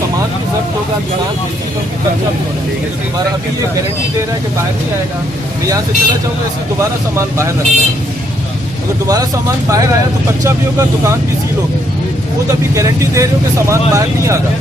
सामान की जब्त होगा, दुकान दोबारा अभी ये गारंटी दे रहा है कि बाहर नहीं आएगा। मैं यहाँ से चला जाऊँगा, इससे दोबारा सामान बाहर रखना है। अगर दोबारा सामान बाहर आया तो कच्चा भी होगा, दुकान भी सील होगी। वो तो अभी गारंटी दे रहे हो कि सामान बाहर नहीं आएगा।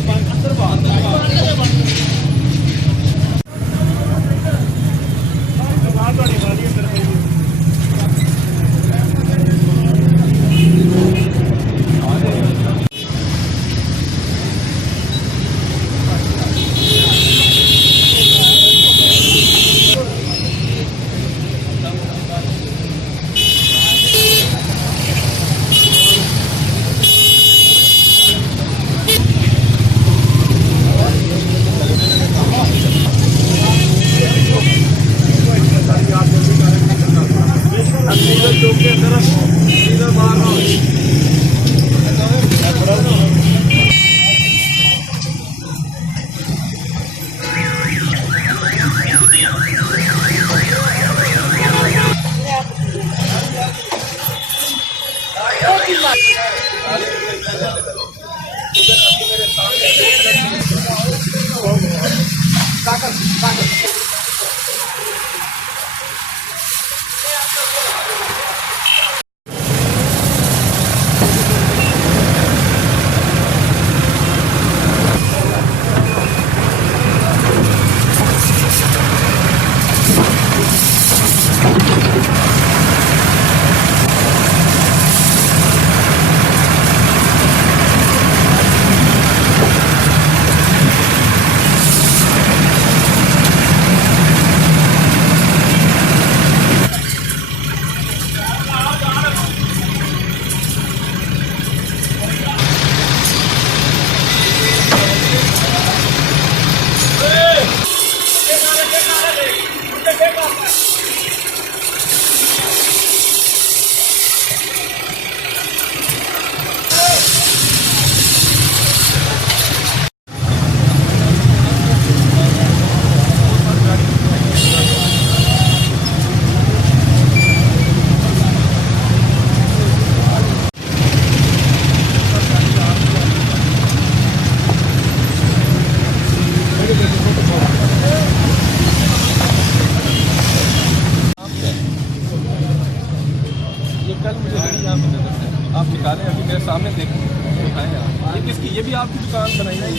कल मुझे लगी यहाँ पे नजर से, आप निकालें, अभी मेरे सामने देखें, दिखाएं आप। ये किसकी, ये भी आपकी दुकान बनाई है?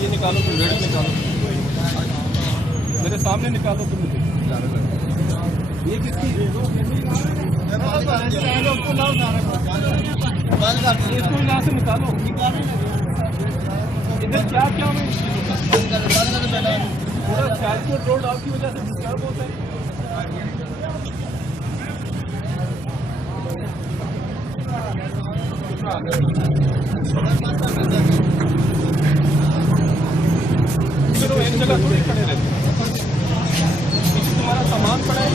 ये निकालो, तुम रेडी निकालो, मेरे सामने निकालो तुम। ये किसकी? इसको यहाँ से निकालो। इधर क्या क्या है? पूरा ट्रांसपोर्ट रोड आपकी वजह से डिस्टर्ब होता है। चलो एक जगह थोड़ी खड़े रहते, तुम्हारा सामान पड़ा है,